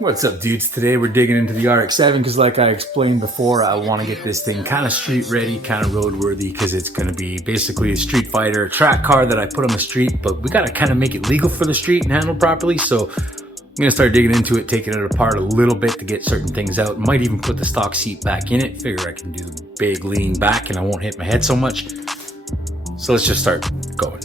What's up, dudes? Today we're digging into the RX7 because like I explained before, I want to get this thing kind of street ready, kind of road worthy, because it's going to be basically a street fighter, a track car that I put on the street, but we got to kind of make it legal for the street and handle properly. So I'm going to start digging into it, taking it apart a little bit to get certain things out. Might even put the stock seat back in it. Figure I can do the big lean back and I won't hit my head so much. So let's just start going.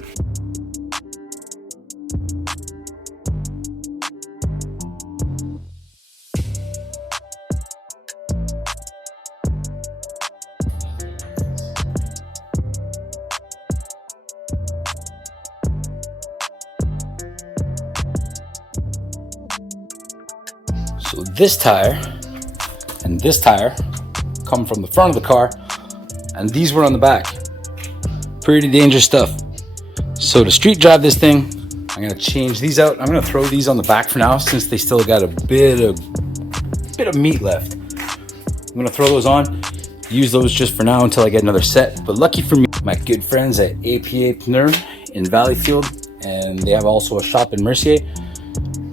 So this tire and this tire come from the front of the car, and these were on the back. Pretty dangerous stuff. So to street drive this thing, I'm gonna change these out. I'm gonna throw these on the back for now since they still got a bit of meat left. I'm gonna throw those on, use those just for now until I get another set. But lucky for me, my good friends at APA Pneu in Valleyfield, and they have also a shop in Mercier.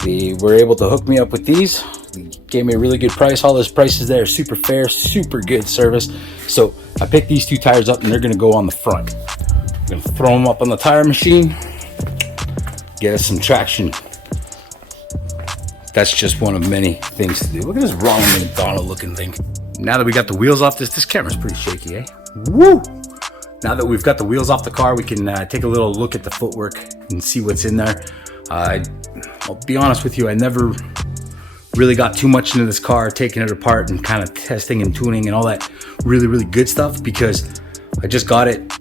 They were able to hook me up with these. They gave me a really good price. All those prices there are super fair, super good service. So I picked these two tires up and they're gonna go on the front. I'm gonna throw them up on the tire machine, get us some traction. That's just one of many things to do. Look at this Ronald McDonald looking thing. Now that we got the wheels off, this camera's pretty shaky, eh? Woo! Now that we've got the wheels off the car, we can take a little look at the footwork and see what's in there. I'll be honest with you, I never really got too much into this car, taking it apart and kind of testing and tuning and all that really good stuff, because I just got it,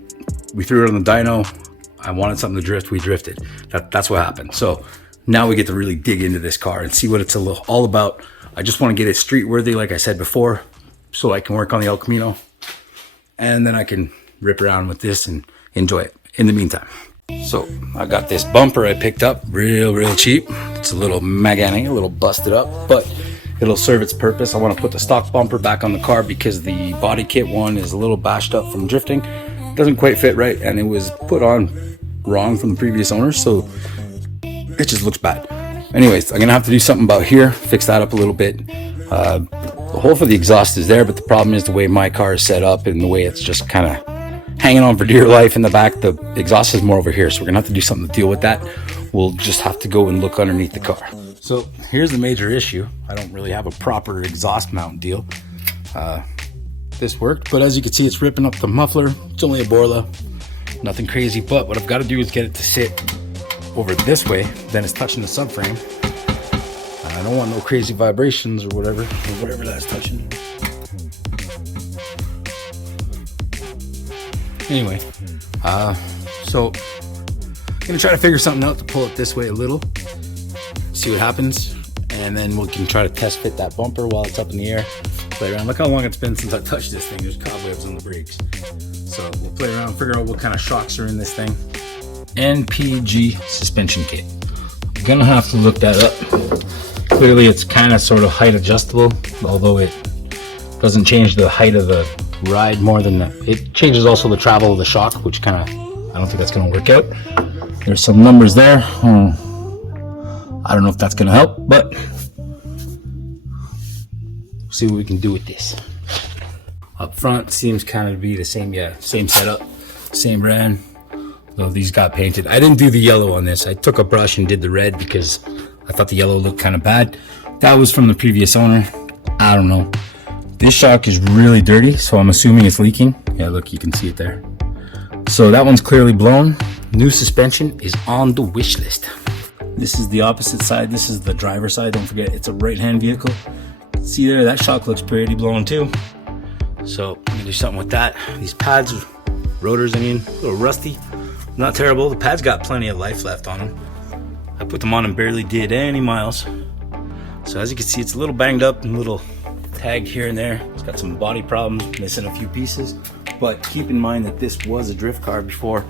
we threw it on the dyno, I wanted something to drift, we drifted. That's what happened. So now we get to really dig into this car and see what it's all about. I just want to get it street worthy, like I said before, so I can work on the El Camino, and then I can rip around with this and enjoy it in the meantime. So I got this bumper I picked up real cheap. It's a little Magani, a little busted up, but it'll serve its purpose. I want to put the stock bumper back on the car because the body kit one is a little bashed up from drifting. Doesn't quite fit right, and it was put on wrong from the previous owner, so it just looks bad. Anyways, I'm gonna have to do something about here, fix that up a little bit. The hole for the exhaust is there, but the problem is the way my car is set up and the way it's just kind of hanging on for dear life in the back. The exhaust is more over here, so we're gonna have to do something to deal with that. We'll just have to go and look underneath the car. So here's the major issue. I don't really have a proper exhaust mount deal. This worked, but as you can see, it's ripping up the muffler. It's only a Borla, nothing crazy, but what I've got to do is get it to sit over this way, then it's touching the subframe. I don't want no crazy vibrations or whatever that's touching. Anyway, so I'm gonna try to figure something out to pull it this way a little, see what happens, and then we can try to test fit that bumper while it's up in the air. Play around. Look how long it's been since I touched this thing. There's cobwebs on the brakes. So we'll play around, figure out what kind of shocks are in this thing. NPG suspension kit. I'm gonna have to look that up. Clearly it's kind of sort of height adjustable, although it doesn't change the height of the ride more than that. It changes also the travel of the shock, which kind of, I don't think that's going to work out. There's some numbers there. I don't know if that's going to help, but we'll see what we can do with this. Up front seems kind of to be the same, same setup, same brand, though these got painted. I didn't do the yellow on this. I took a brush and did the red because I thought the yellow looked kind of bad. That was from the previous owner. I don't know. This shock is really dirty, so I'm assuming it's leaking. Yeah, look, you can see it there. So that one's clearly blown. New suspension is on the wish list. This is the opposite side. This is the driver's side. Don't forget, it's a right-hand vehicle. See there, that shock looks pretty blown too. So I'm gonna do something with that. These pads, rotors, a little rusty. Not terrible. The pads got plenty of life left on them. I put them on and barely did any miles. So as you can see, it's a little banged up and a little tagged here and there. It's got some body problems, missing a few pieces, but keep in mind that this was a drift car before.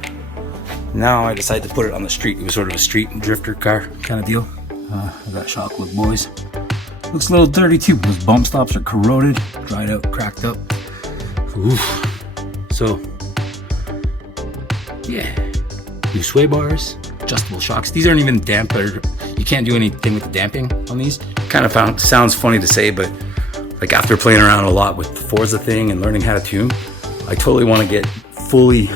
Now I decided to put it on the street. It was sort of a street drifter car kind of deal. I got shock look, boys. Looks a little dirty too. Those bump stops are corroded, dried out, cracked up. Oof. So yeah, new sway bars, adjustable shocks. These aren't even damper you can't do anything with the damping on these. Kind of sounds funny to say, but like after playing around a lot with the Forza thing and learning how to tune, I totally want to get fully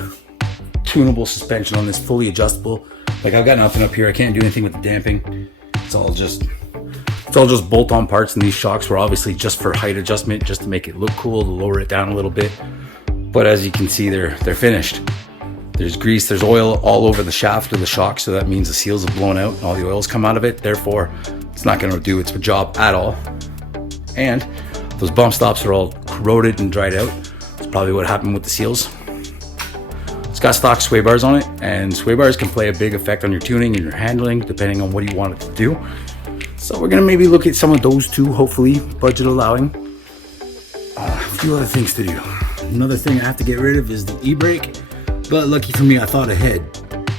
tunable suspension on this, fully adjustable. Like I've got nothing up here. I can't do anything with the damping. It's all just bolt-on parts, and these shocks were obviously just for height adjustment, just to make it look cool, to lower it down a little bit. But as you can see, they're finished. There's grease, there's oil all over the shaft of the shock, so that means the seals have blown out and all the oil's come out of it. Therefore, it's not going to do its job at all. And those bump stops are all corroded and dried out. That's probably what happened with the seals. It's got stock sway bars on it, and sway bars can play a big effect on your tuning and your handling, depending on what you want it to do. So we're gonna maybe look at some of those too, hopefully, budget allowing. A few other things to do. Another thing I have to get rid of is the e-brake, but lucky for me, I thought ahead.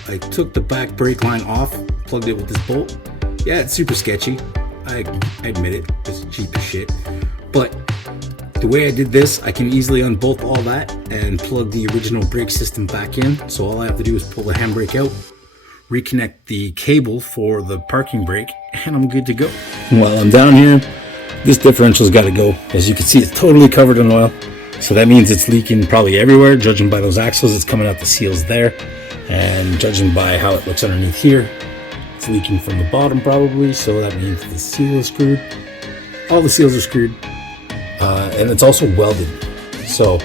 I took the back brake line off, plugged it with this bolt. Yeah, it's super sketchy. I admit it, it's cheap as shit. But the way I did this, I can easily unbolt all that and plug the original brake system back in. So all I have to do is pull the handbrake out, reconnect the cable for the parking brake, and I'm good to go. While I'm down here, this differential's got to go. As you can see, it's totally covered in oil. So that means it's leaking probably everywhere. Judging by those axles, it's coming out the seals there. And judging by how it looks underneath here, it's leaking from the bottom probably. So that means the seal is screwed. All the seals are screwed. And it's also welded. So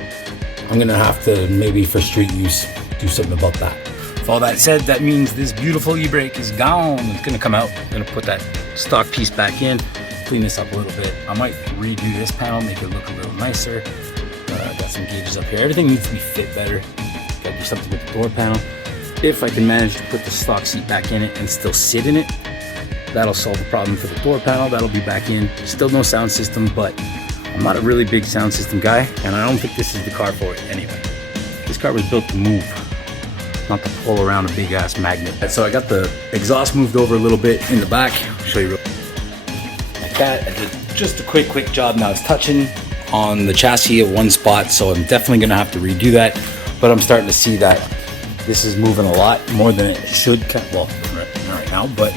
I'm gonna have to, maybe for street use, do something about that. With all that said, that means this beautiful e-brake is gone. It's gonna come out. I'm gonna put that stock piece back in, clean this up a little bit. I might redo this panel, make it look a little nicer. Got some gauges up here. Everything needs to be fit better. Gotta do something with the door panel. If I can manage to put the stock seat back in it and still sit in it, that'll solve the problem for the door panel. That'll be back in. Still no sound system, but I'm not a really big sound system guy, and I don't think this is the car for it anyway. This car was built to move, not to pull around a big ass magnet. So I got the exhaust moved over a little bit in the back. I'll show you real like that. I did just a quick job. Now it's touching on the chassis at one spot, so I'm definitely gonna have to redo that. But I'm starting to see that this is moving a lot more than it should. Well, right now, but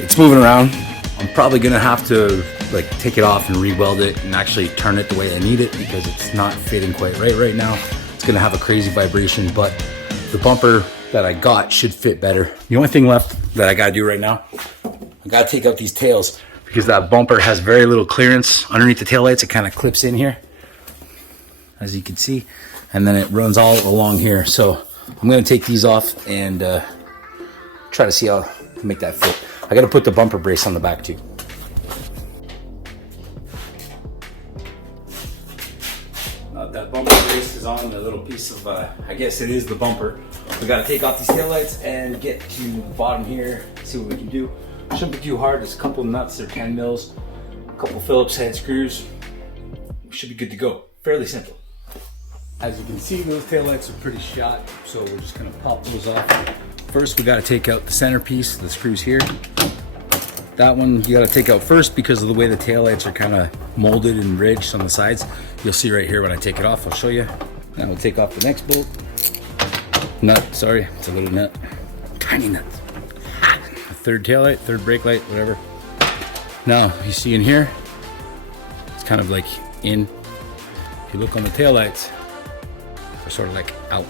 it's moving around. I'm probably gonna have to like take it off and re-weld it and actually turn it the way I need it, because it's not fitting quite right now. It's gonna have a crazy vibration, but the bumper that I got should fit better. The only thing left that I gotta do right now, I gotta take out these tails, because that bumper has very little clearance underneath the taillights. It kind of clips in here, as you can see, and then it runs all along here. So I'm gonna take these off and try to see how to make that fit. I gotta put the bumper brace on the back too. That bumper brace is on the little piece of, I guess it is the bumper. We gotta take off these taillights and get to the bottom here, see what we can do. Shouldn't be too hard. There's a couple nuts, they're 10 mils, a couple Phillips head screws. We should be good to go. Fairly simple. As you can see, those taillights are pretty shot, so we're just gonna pop those off. First, we gotta take out the centerpiece, the screws here. That one you gotta take out first because of the way the taillights are kind of molded and ridged on the sides. You'll see right here when I take it off, I'll show you. Now we'll take off the next bolt. Nut, sorry, it's a little nut. Tiny nut. Third taillight, third brake light, whatever. Now, you see in here, it's kind of like in. If you look on the taillights, they're sort of like out.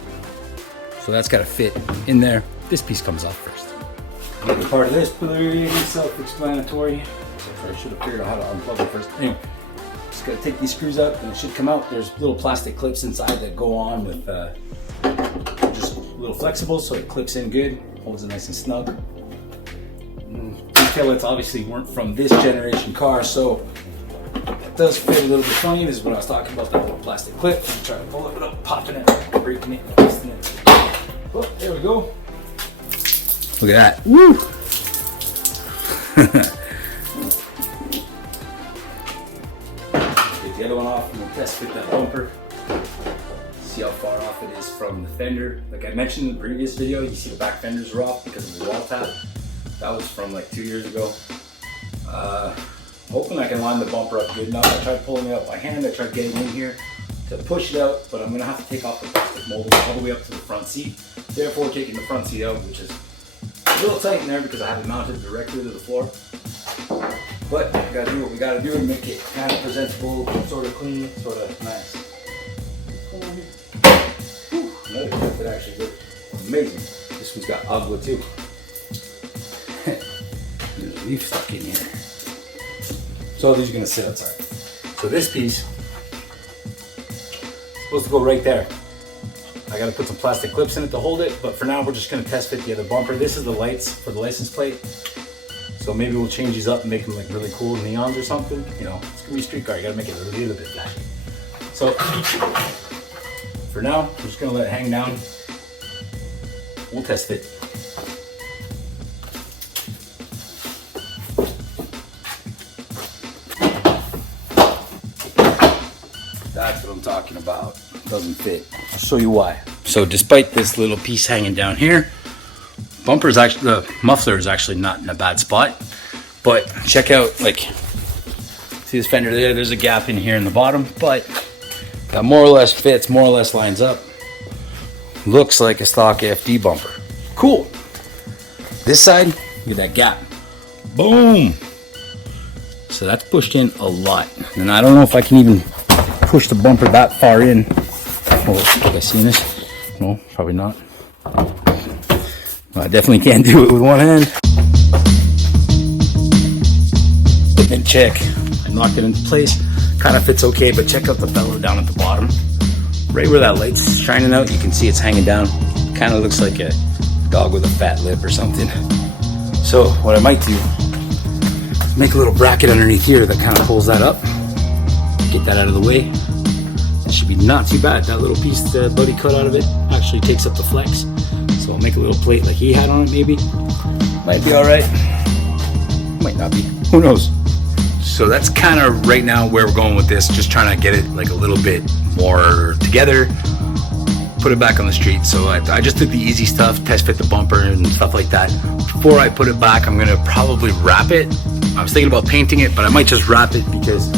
So that's gotta fit in there. This piece comes off first. Another part of this, pretty self-explanatory. So I should have figured out how to unplug it first. Anyway, just gotta take these screws out and it should come out. There's little plastic clips inside that go on with just a little flexible, so it clips in good, holds it nice and snug. These taillights obviously weren't from this generation car, so it does feel a little bit funny. This is what I was talking about, that little plastic clip. I'm trying to pull it without popping it, breaking it, twisting it. Oh, there we go. Look at that. Woo! Get the other one off and we'll test fit that bumper. See how far off it is from the fender. Like I mentioned in the previous video, you see the back fenders are off because of the wall tap. That was from like 2 years ago. I'm hoping I can line the bumper up good enough. I tried pulling it out by hand. I tried getting in here to push it out, but I'm gonna have to take off the plastic molding all the way up to the front seat. Therefore, taking the front seat out, which is a little tight in there because I have it mounted directly to the floor. But we gotta do what we gotta do to make it kind of presentable, sort of clean, sort of nice. Whew, another clip that actually looked amazing. This one's got agua too. There's a leaf stuck in here. So these are gonna sit outside. So this piece is supposed to go right there. I gotta put some plastic clips in it to hold it, but for now we're just gonna test fit the other bumper. This is the lights for the license plate. So maybe we'll change these up and make them like really cool neons or something. You know, it's gonna be a street car, you gotta make it a little bit flashy. So for now, we're just gonna let it hang down. We'll test fit. That's what I'm talking about. Doesn't fit. I'll show you why. So despite this little piece hanging down here, bumper is actually, the muffler is actually not in a bad spot. But check out, like, see this fender there? There's a gap in here in the bottom, but that more or less fits, more or less lines up. Looks like a stock FD bumper. Cool. This side, look at that gap. Boom. So that's pushed in a lot. And I don't know if I can even push the bumper that far in. Oh, have I seen this? No, probably not. Well, I definitely can't do it with one hand. And check. I knocked it into place. Kind of fits okay, but check out the bellow down at the bottom. Right where that light's shining out, you can see it's hanging down. Kind of looks like a dog with a fat lip or something. So what I might do is make a little bracket underneath here that kind of pulls that up. Get that out of the way. That should be not too bad. That little piece that Buddy cut out of it actually takes up the flex. So I'll make a little plate like he had on it maybe. Might be all right. Might not be. Who knows? So that's kind of right now where we're going with this. Just trying to get it like a little bit more together. Put it back on the street. So I just did the easy stuff, test fit the bumper and stuff like that. Before I put it back, I'm gonna probably wrap it. I was thinking about painting it, but I might just wrap it because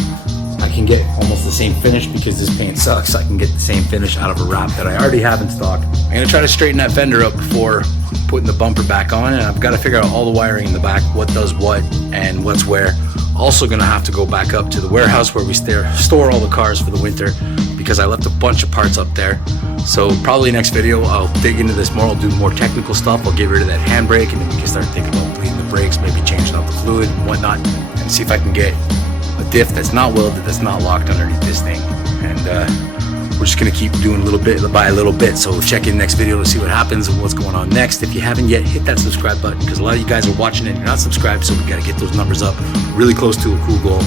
I can get almost the same finish because this paint sucks. I can get the same finish out of a wrap that I already have in stock. I'm gonna try to straighten that fender up before putting the bumper back on, and I've got to figure out all the wiring in the back, what does what and what's where. Also gonna have to go back up to the warehouse where we store all the cars for the winter because I left a bunch of parts up there. So probably next video I'll dig into this more. I'll do more technical stuff. I'll get rid of that handbrake and then we can start thinking about bleeding the brakes, maybe changing out the fluid and whatnot, and see if I can get a diff that's not welded, that's not locked underneath this thing. And we're just gonna keep doing a little bit by a little bit. So check in next video to see what happens and what's going on next. If you haven't yet, hit that subscribe button because a lot of you guys are watching it and you're not subscribed, so we gotta get those numbers up really close to a cool goal.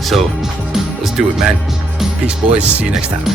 So let's do it, man. Peace, boys. See you next time.